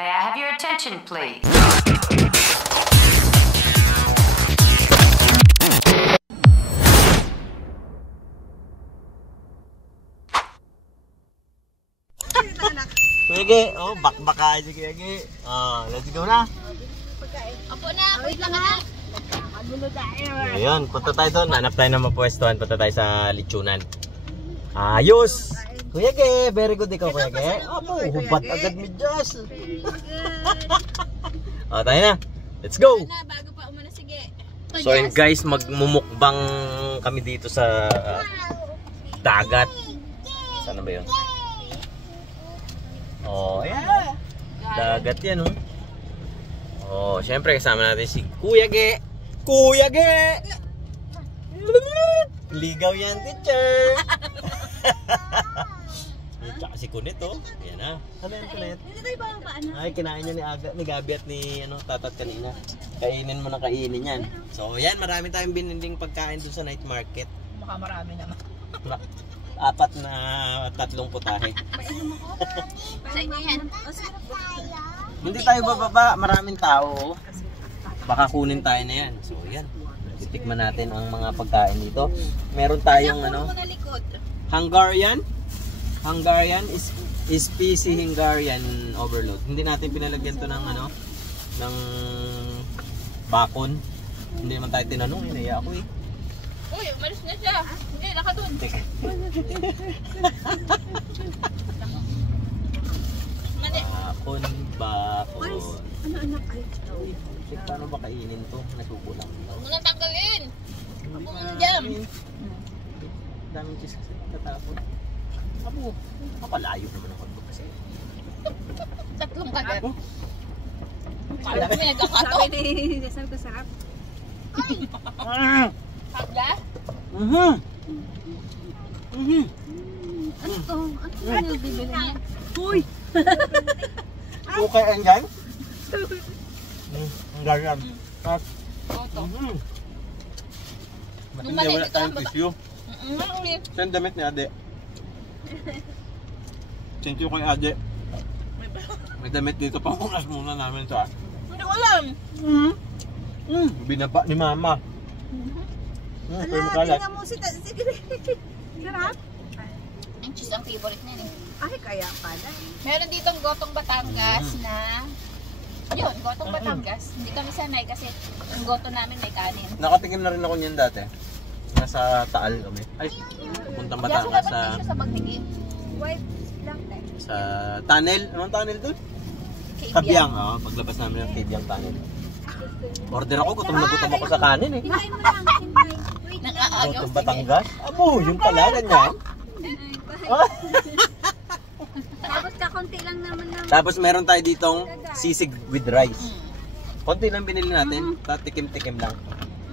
May I have your attention, please? Kuya Ge, oh, bakbakain si Kuya Ge. Let's go na. Opo na, wait lang ha. Ayun, punta tayo doon. Hanap tayo ng mapwestuhan. Punta tayo sa Lechonan. Ayos! Kuya Ge, very good ikaw Kuya Ge. Opo, hubat agad medyas. Tayo na. Let's go! Na, bago pa umano, sige. So yun guys, magmumukbang kami dito sa dagat. Sana ba yun? Oh, yeah. Dagat yan, oh. Oh, syempre kasama natin si Kuya Ge. Kuya Ge! Ligaw yan, teacher. Tsaka si Kunet, oh. Yan na. Ano yan, Kunet? Ay, kinain niya ni Aga, ni Gabi at ni Tatat kanina. Kainin mo na kainin yan. So, yan. Marami tayong bininding pagkain doon sa night market. Baka marami naman. 4 na 3 putahe. Sa inyo yan. Hindi tayo bababa, maraming tao. Baka kunin tayo na yan. So yan, titikman natin ang mga pagkain dito. Meron tayong Hungarian. Hungarian is PC Hungarian overload. Hindi natin pinalagyan to ng ng bakon. Hindi naman tayo tinanong, hinaya ako eh. Uy, umalis na siya. Hindi, naka doon. Bakon. Ano anak ay? Paano ba kainin to? Nasubo lang. Huwag mo nang tanggalin. Huwag mo nang jam. Daming cheese kasi tatapon. Abo, kapalayo naman ako ito kasi. 3 kagat. Kala ko may nagkakato. Sabi ko sarap. Hagla? Ano to? Ano yung bibili niya? Uy! Okay, and yan? Ang ganyan. Oto. Hindi, wala tayong tissue. Saan damit ni Ade? Thank you kay Ade. May damit dito, pangunas muna namin ito. Hindi ko alam. Binaba ni Mama. Pero makalat. Tingnan mo si sarap? Ang cheese ang favorite niya eh. Ay, kaya pala. Meron ditong gotong Batangas na yun, gotong Batangas. Hindi kami sanay kasi yung goto namin may kanin. Nakatingin na rin ako niyan dati. Nasa Taal kami. Ay, puntang Batangas sa Bagtigin. White lang tayo. sa tunnel. Anong tunnel doon? Kabyang. Paglabas namin ng Kabyang tunnel. Order ako, gutom na gutom ako sa kanin eh. Hintayin mo lang, hintayin. Wait lang. Gotong Batangas? Abo, yung pala, ganyan. Tapos kakunti lang naman ng... Tapos meron tayo ditong sisig with rice. Konti lang binili natin. Tatikim-tikim lang.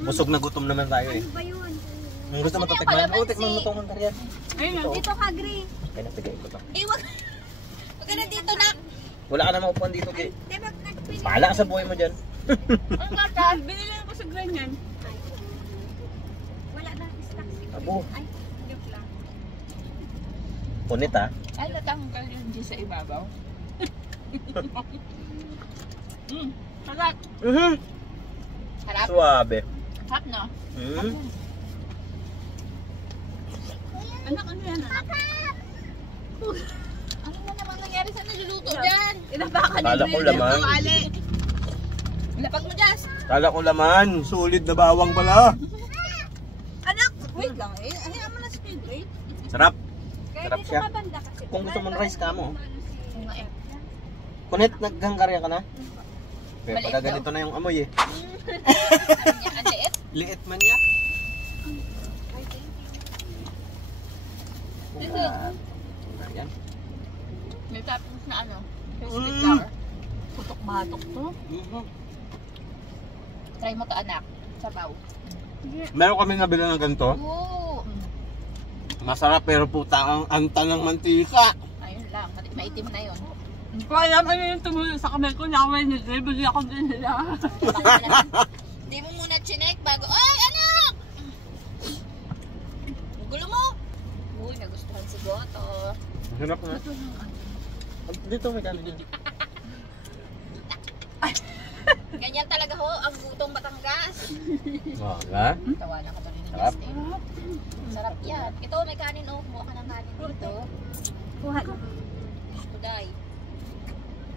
Busog na gutom naman tayo eh. Ano ba yun? Ang gusto mo tatikman? Oo, tikman mo itong hanggar yan. Dito ka, Gri. Kaya napigayin ko to. Wag ka na dito na. Wala ka na maupuan dito, Kay. Di ba nagpili? Pahala ka sa buhay mo dyan. Ang gata. Binili ko sa ganyan. Wala na, stock. Abo, Ay, joke lang. punit ah. Ay, natanggal yung G sa ibabaw. Sarap. Harap? Suwabe. Harap no? Anak, ano yan, anak? Ano na naman nangyari sa niluluto dyan? Inabakan Kala ko laman. Lapag mo, Jazz. Kala ko laman. Sulit na bawang pala. Anak, wait lang eh. Hayaan mo na si Pedro. Sarap. Kaya Sarap dito siya. mabanda kasi. Kung gusto mo ng rice ka mo. Nga eh. Kunit, naghanggarya ka na? Pero Maliit pagka ganito na yung amoy eh. Ano niya? Ang liit? Liit man niya. Ayan. May toppings na ano? Crispy flour. Putok-batok to. Try mo to, anak. Sabaw. Meron kami nabili ng ganito. Oo. Masarap pero puta ang anta ng mantika. Ayun lang. Maitim na yun. Hindi ko alam ano yung tumulong sa kamay ko. Nakaway nila. Bili ako din nila. Hindi mo muna chinek bago. Ay, anak! Gulo mo! Uy, nagustuhan si Goto. Masarap na. Dito may kanin. Ganyan talaga ho, ang gutong Batangas. Oh, diba? Tawa na ka pa rin ng Sarap. gusto. Sarap yan. Ito, may kanin oh. Buka ka ng kanin dito. Kuha. Kuday.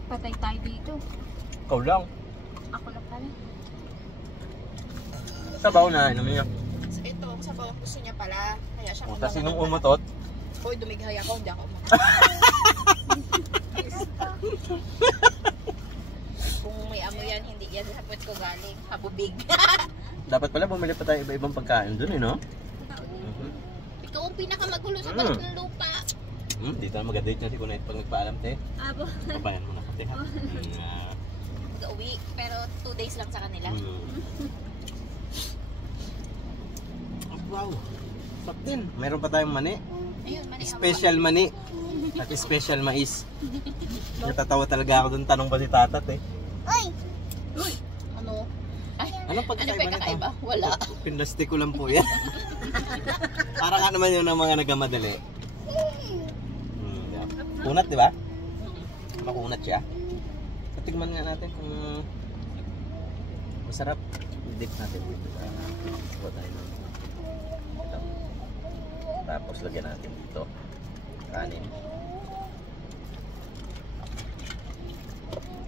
Patay tayo dito. Ikaw lang. Ako lang pala. Sabaw na, inumin niyo. So, ito, ang sabaw ang gusto niya pala. Kaya siya Tapos sinong umutot? Hoy, dumighay ako. Hindi ako Kung may amoy yan, hindi yan sa puwet ko galing. Habubig. Dapat pala bumili pa tayo iba-ibang pagkain dun eh, no? Ikaw ang pinakamagulo sa balat ng lupa. Dito na mag-date na si Kunay pag nagpaalam, te. Abo. Kabayan mo na ka, te, ha? Mag-uwi, pero 2 days lang sa kanila. Wow. Sarap din. Meron pa tayong mani. Ayun, mani Special mani. At special mais. Natatawa talaga ako dun. Tanong ba si Tatat eh? Ano? Ay, Anong pagkakaiba nito? kakaiba? Wala. Pinlastik ko lang po yan. Para nga naman yun ang mga nagkamadali. Kunat, di ba? Makunat siya. Tignan nga natin kung masarap. Dip natin dito. Buat tayo ng tapos lagyan natin dito kanin.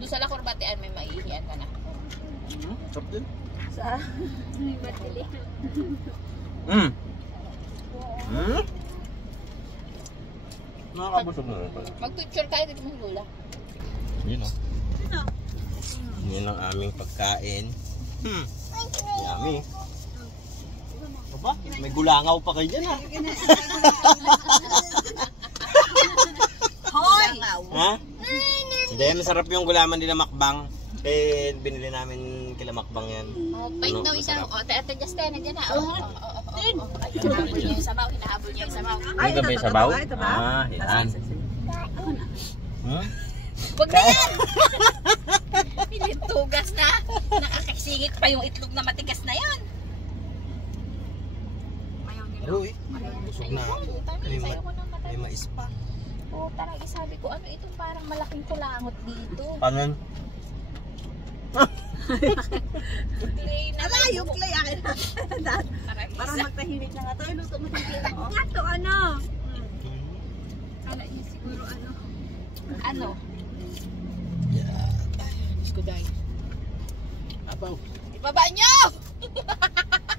Doon sa La Corbatean may maihiyan ka na. Sarap din. Sa may batili. Nakakabusog na rin pala. Mag-picture tayo dito ng lula. Yun o. Yun ang aming pagkain. Yummy. Aba, may gulangaw pa kayo dyan ha. Hoy! Ha? Hindi, masarap yung gulaman nila Makbang. Eh, binili namin kila Makbang yan. Oh, bait daw isa. O, ate Justin, nandiyan na. Hinahabol niya yung sabaw. Hinahabol niya yung sabaw. Yung gabi sabaw? Ah, yan. Huwag na yan! Pilintugas na. Nakakasingit pa yung itlog na matigas na yan. Uy, busog na ako. May mais pa. Oo, talaga sabi ko, ano itong parang malaking kulangot dito. Paano yan? Clay na lang. Yung clay akin. Parang magtahimik na nga tayo. Luto mo yung clay. Nga to ano? Kala niya siguro ano. Ano? Diyos ko dahil. Apaw. Ibaba nyo!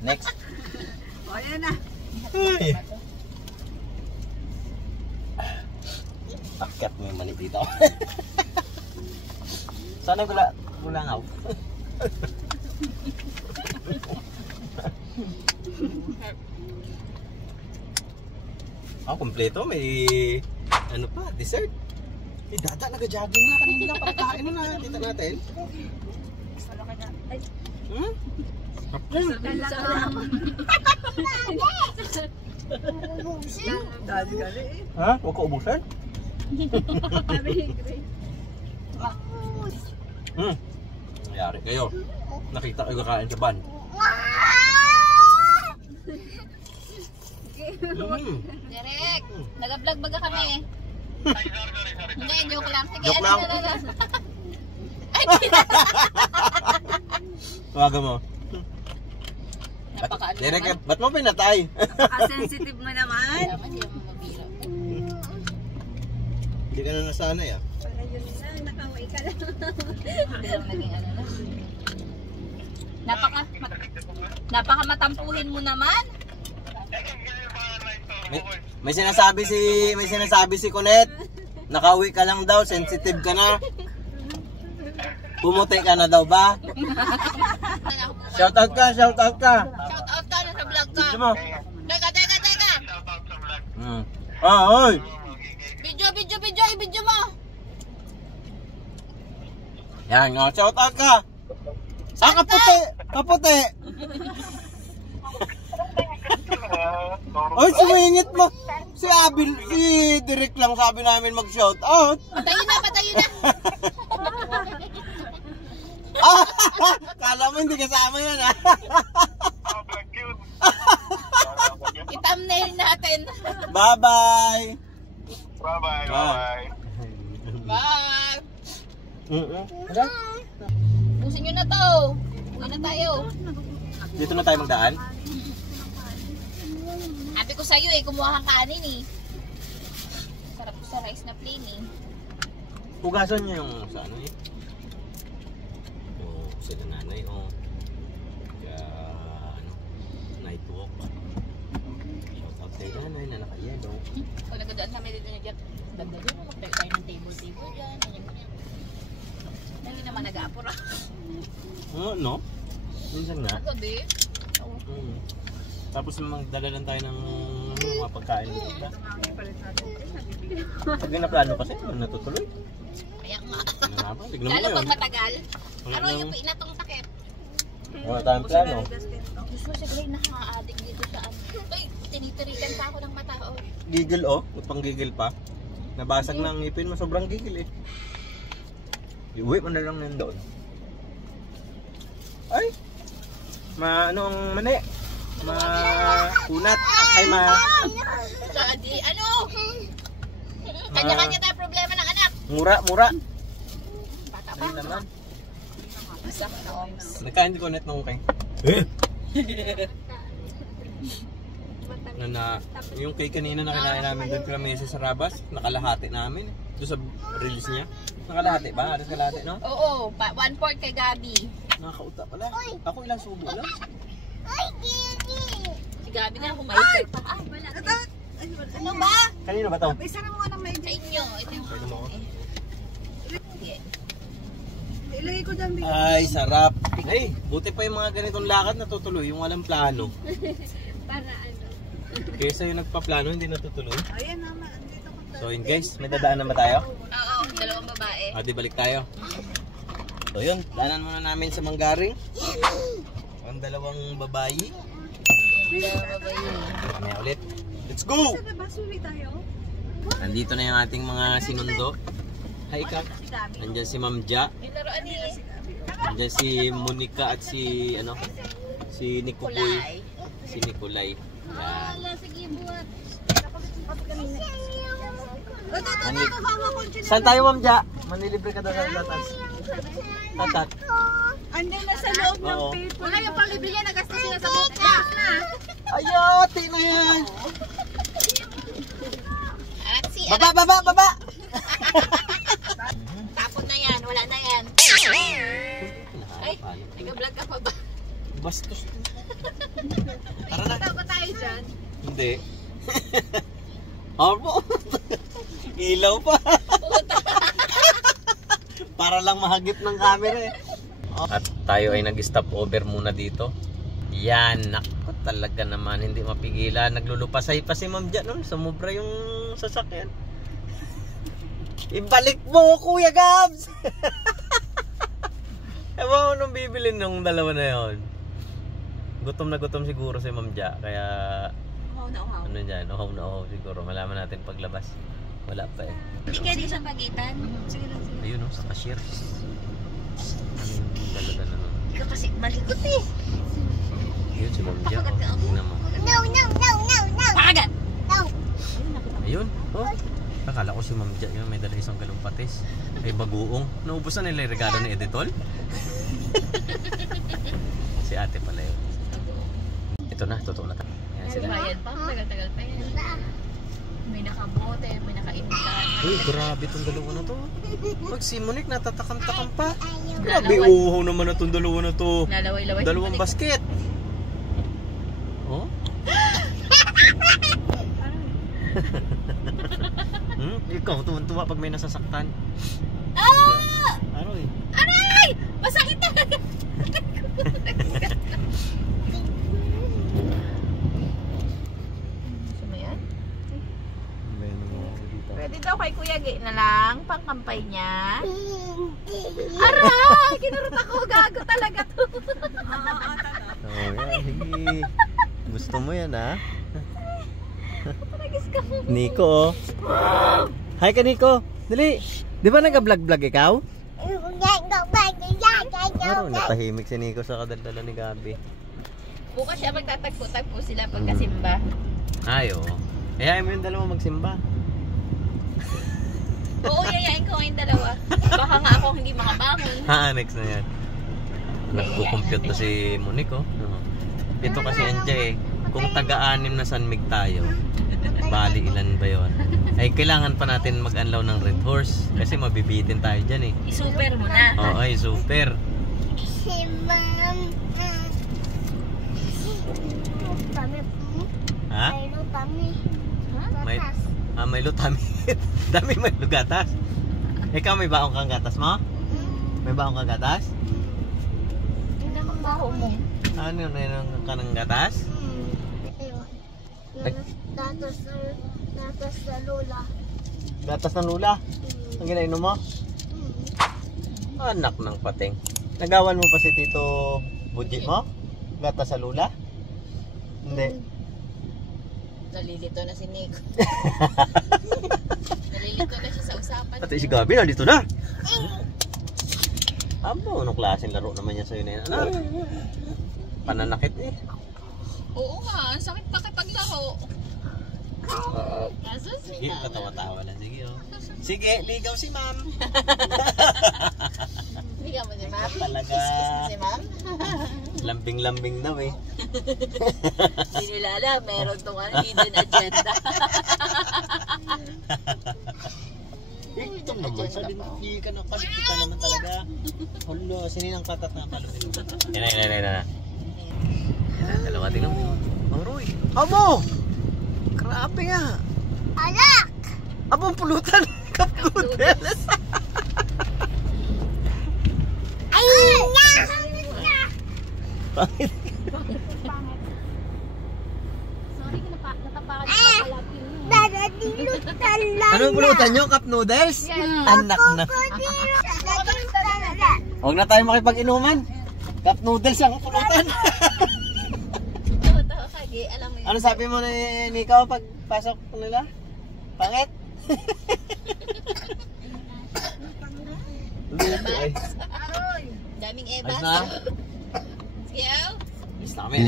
Next. O, yan na. Ay. Akyat mo yung mani dito. Sana gulangaw. Kompleto. May ano pa, dessert. Eh, Dada, nag-jogging na. Kanina lang para kain na. Kita natin. Ay, dali gali eh. Ha? Huwag ka ubusan? Nangyari kayo. Nakita kayo kakain sa van. Derek, nag-vlog baga kami eh. Hindi, joke lang. Sige, Joke lang. Ay, Tawagan mo. napaka-ano Derek, naman. ba't mo pinatay? Sensitive mo naman. Naman, hindi mo mabiro. Hindi ka na nasanay ah. Ayun na, nakaway ka lang. Bilang naging ano na. Napaka matampuhin mo naman. May sinasabi si Kunet. Nakauwi ka lang daw, sensitive ka na. Pumuti ka na daw ba? Shout out ka. Shout out ka na sa vlog ka. Video mo. Teka. Oy. Video, i-video mo. Yan, shout out ka. Kaputi. Oy, sumingit mo. Si Derek lang sabi namin mag-shout out. Patayin na. Kala mo hindi kasama yan ah. I-thumbnail natin. Bye-bye. Bye. Bye. Tapusin nyo na to. Uwi na tayo. Dito na tayo magdaan. Sabi ko sa'yo eh, kumuha kang kanin eh. Sarap sa rice na plain eh. Hugasan niyo yung sa ano eh. Yung sila nanay o ano, night walk. Shout out kay nanay na naka-yellow. Kung nagadaan kami dito niya dyan, ganda dyan, magtayo tayo ng table dyan. Hindi naman nag-aapura. No? Minsan nga. Gabi. Tapos magdala lang tayo ng mga pagkain dito. Pag ginaplano kasi, natutuloy. Kaya nga. Ano nga ba? Tignan mo Lalo yun. pag matagal. Wala Pero nang- yung pinatong sakit. Wala tayong plano. Gusto ko siguro yung nakaka-addict dito sa ano. Uy, tinitirikan pa ako ng mata. Oh. Gigil oh, pang gigil pa. Nabasag na ang ngipin mo, sobrang gigil eh. Iuwi mo na lang nandoon. Ay! Anong mani? Kunat. Ay Daddy, ano? Kanya-kanya tayo problema ng anak. mura. Bata pa. Ay naman. Masak na oms. Nagkain ko net ng kay. Yung cake kanina na kinain namin doon kila Messi sa Rabas, nakalahati namin. Doon sa release niya. Nakalahati ba? Halos kalahati, no? Oo, 1/4 kay Gabi. Nakakauta pala. Ako ilang subo lang. Si Gabi na kumain pa. Ay, wala. Ano ba? Kanino ba to? Isa na mo ng may Sa inyo. Ito yung Pwede mo ako. Sige. ilagay ko dyan. Ay, sarap. Ay, buti pa yung mga ganitong lakad natutuloy, yung walang plano. Para ano? Kaysa yung nagpaplano, hindi natutuloy. Ayan naman. Andito ko. So yun guys, may dadaan na ba tayo? Oo, dalawang babae. Di balik tayo. So yun, daanan muna namin sa Manggaring. Ang dalawang babayi. Dalawang babae. Mamaya ulit. Let's go! Saan na ba? Suwi tayo? Nandito na yung ating mga sinundo. Hi Kap. Nandiyan si Ma'am Ja. Yung laruan ni Nandiyan si Monica at si si Nikuboy. Kulay. Si Nicolay. Yan. Sige, buhat. Saan tayo Ma'am Ja? Manilibre ka daw sa tatas. Tatat. Andun na sa loob ng Oo. paper. Wala yung pangbibili niya, nagastos sila sa bukas na. Ayote na yan! At si Baba! tapon na yan, wala na yan. Ay, nag-vlog ka pa ba? Bastos. Tara na. Tawag tayo dyan. Hindi. Opo. Ilaw pa. Para lang mahagip ng camera eh. At tayo ay nag-stop over muna dito. Yan, nako talaga naman hindi mapigilan. Naglulupasay pa si Ma'am Jan, no? Sumubra yung sasakyan. Ibalik mo, Kuya Gabs! Ewan ko nung bibili nung dalawa na yon. Gutom na gutom siguro si Ma'am Ja. Kaya ano dyan, uhaw na uhaw siguro. Malaman natin paglabas. Wala pa eh. Hindi ka di sa pagitan. Sige lang, sige. Ayun, no, sa cashier. Anong dalaga na nun? Hindi ka kasi malikot eh. Ayun, si Ma'am Ja. Oh, tingnan mo. Pakagat! Ayun, oh. Akala ko si Ma'am Ja yun, may dala isang galong patis. Ay bagoong. Naubos na nila yung regalo ni Editol. Si ate pala yun. Ito na, totoo na. Yan sila. Bayad pa, tagal-tagal pa yan. May nakabote, may nakainitan. Uy, grabe itong dalawa na to. Pag si Monique natatakam-takam pa. Grabe, uho naman na itong dalawa na to. Lalaway-laway. Dalawang basket. Oh? Ikaw, tuwan-tuwa pag may nasasaktan. Ah! Aroy. Aray! Masakit talaga! Gusto mo yan? Pwede daw kay Kuya G na lang, pangkampay niya. Aray! Kinurot ako, gago talaga to. Oh, yan. Sige. Gusto mo yan, ha? Paragis ka mo. Nico, oh. Hi ka, Nico. Dali. Di ba nag-vlog-vlog ikaw? Araw, natahimik si Nico sa kadaldala ni Gabi. Bukas siya magtatagpo-tagpo sila pagkasimba. Ay, oo. Ayayin mo yung dalawa magsimba. Oo, yayain ko ngayong dalawa. Baka nga ako hindi makabangon. Ha, next na yan. Nagko-compute na si Monique, oh. Ito kasi anja eh. Kung taga-anim na San Mig tayo, bali ilan ba yun? Ay kailangan pa natin mag-unlaw ng Red Horse kasi mabibitin tayo dyan eh. I-super mo na. Oo, ay super. Ha? May lutami. Dami may lugatas. Ikaw may baong kang gatas mo? May baong kang gatas? Hindi naman baho mo. Ano yun ka ng gatas? Datas sa lola. Gatas ng lula? Ang ginainom mo? Anak ng pating. Nagawan mo pa si Tito Budget mo? Gatas sa lula? Hindi. Nalilito na si Nick. Nalilito na siya sa usapan. Pati si Gabi nandito na. Abo, anong klaseng laro naman yan sa'yo na yan? Ano? Pananakit eh. Oo nga, ang sakit pa kapag laro. Sige, katawa-tawa lang. Sige, oh. Sige, ligaw si ma'am. Ligaw mo si ma'am? Talaga. Kiss mo si ma'am? Lambing-lambing daw eh. Hindi nila alam, meron tong hidden agenda. Ito naman, sa hindi ka nakalipit ka naman talaga. Hulo, sininang katat na kalupin. Yan. Dalawa, tingnan mo. Ang Roy. Amo! Grabe nga. Alak! Abong pulutan. Kapludes. Ay! Bakit? Sorry, natapakan ko palagi. Dadadilutan lang. Anong pulutan nyo? Cup noodles? Anak na. Huwag na tayo makipag-inuman. Cup noodles ang pulutan. Alam mo yun. Ano sabi mo ni Nico pag pasok nila? Pangit? Daming Ayos ebas. na? Sige, Ayos na kami.